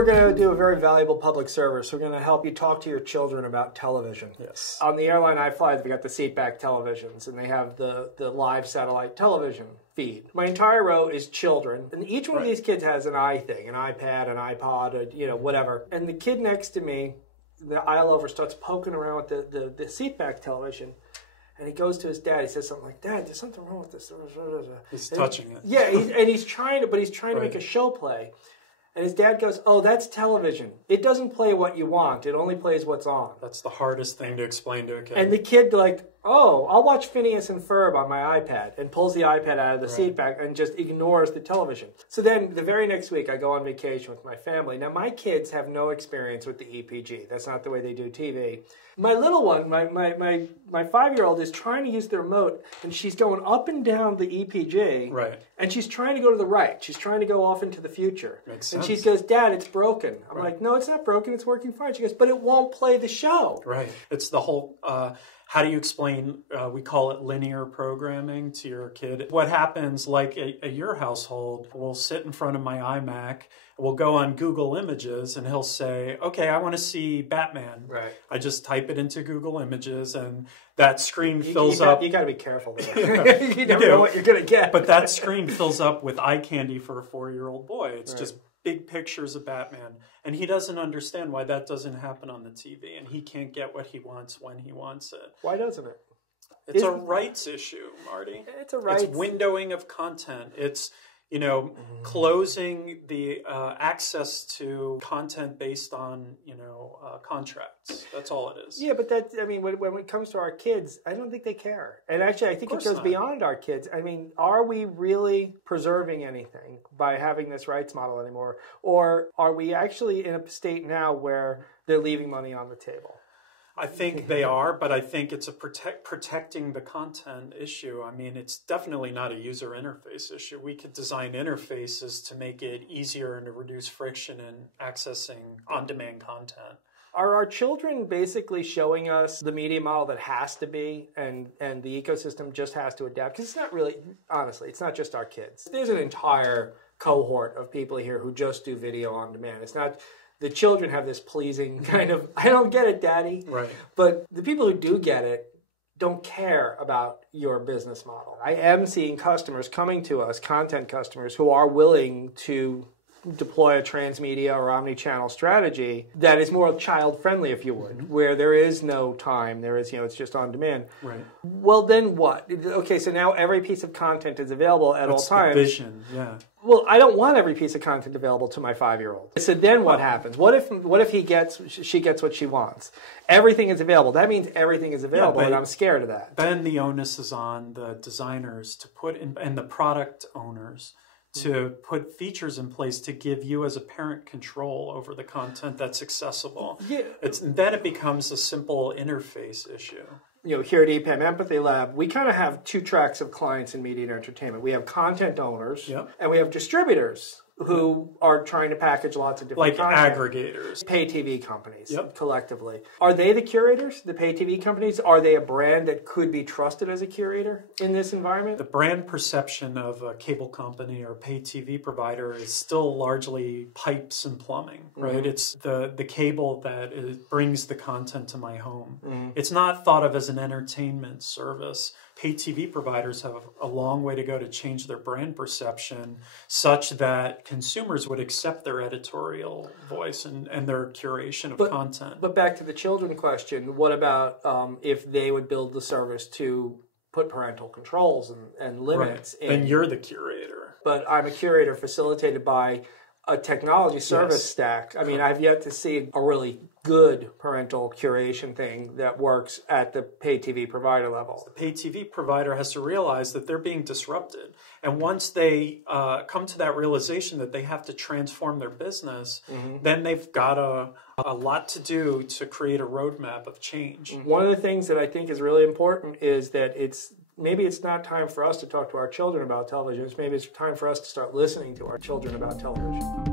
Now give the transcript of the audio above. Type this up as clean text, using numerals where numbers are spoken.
we're going to do a very valuable public service. We're going to help you talk to your children about television. Yes. On the airline I fly, we got the seatback televisions, and they have the live satellite television feed. My entire row is children, and each one of these kids has an thing, an iPad, an iPod, whatever. And the kid next to me, the aisle over, starts poking around with the seatback television. And he goes to his dad. He says something like, "Dad, there's something wrong with this." He's touching it. Yeah, he's trying to make a show play. And his dad goes, "Oh, that's television. It doesn't play what you want. It only plays what's on." That's the hardest thing to explain to a kid. And the kid "Oh, I'll watch Phineas and Ferb on my iPad," and pulls the iPad out of the seat back and just ignores the television. So then the very next week I go on vacation with my family. Now my kids have no experience with the EPG. That's not the way they do TV. My little one, my 5-year-old, is trying to use the remote, and she's going up and down the EPG. Right. And she's trying to go to the right. She's trying to go off into the future. Makes sense. And she goes, "Dad, it's broken." I'm like, "No, it's not broken. It's working fine." She goes, "But it won't play the show." Right. It's the whole, how do you explain, we call it linear programming to your kid. What happens, like at your household, we'll sit in front of my iMac, we'll go on Google Images, and he'll say, "Okay, I want to see Batman." Right. I just type it into Google Images, and that screen fills up. You got to be careful there. You never know what you're going to get. But that screen fills up with eye candy for a 4-year-old boy. It's just big pictures of Batman. And he doesn't understand why that doesn't happen on the TV, and he can't get what he wants when he wants it. Why doesn't it? It's a rights issue, Marty. It's a rights. It's windowing of content. It's, closing the access to content based on, contracts. That's all it is. Yeah, but when it comes to our kids, I don't think they care. And actually, I think it goes beyond our kids. I mean, are we really preserving anything by having this rights model anymore? Or are we actually in a state now where they're leaving money on the table? I think they are, but I think it's a protecting the content issue. I mean, it's definitely not a user interface issue. We could design interfaces to make it easier and to reduce friction in accessing on-demand content. Are our children basically showing us the media model that has to be, and the ecosystem just has to adapt? Because it's not really, honestly, it's not just our kids. There's an entire cohort of people here who just do video on demand. It's not... The children have this pleasing kind of, "I don't get it, Daddy." Right. But the people who do get it don't care about your business model. I am seeing customers coming to us, content customers, who are willing to deploy a transmedia or omni-channel strategy that is more child-friendly, if you would, where there is no time, there is, it's just on demand. Right. Well, then what? Okay, so now every piece of content is available at all times. The vision, yeah. Well, I don't want every piece of content available to my 5-year-old. So then what happens? What if she gets what she wants? Everything is available. That means everything is available, and I'm scared of that. Then the onus is on the designers to put in, and the product owners to put features in place to give you as a parent control over the content that's accessible. Yeah. Then it becomes a simple interface issue. Here at EPAM Empathy Lab, we kind of have two tracks of clients in media and entertainment. We have content owners, and we have distributors who are trying to package lots of different content. Aggregators. Pay TV companies, collectively. Are they the curators, the pay TV companies? Are they a brand that could be trusted as a curator in this environment? The brand perception of a cable company or pay TV provider is still largely pipes and plumbing, right? It's the cable that brings the content to my home. It's not thought of as an entertainment service. Pay TV providers have a long way to go to change their brand perception such that consumers would accept their editorial voice and their curation of content. But back to the children question, what about if they would build the service to put parental controls and limits? Right. Then you're the curator. But I'm a curator facilitated by a technology service stack. I mean, I've yet to see a really good parental curation thing that works at the pay TV provider level. The pay TV provider has to realize that they're being disrupted. And once they come to that realization that they have to transform their business, then they've got a lot to do to create a roadmap of change. One of the things that I think is really important is that maybe it's not time for us to talk to our children about television. Maybe it's time for us to start listening to our children about television.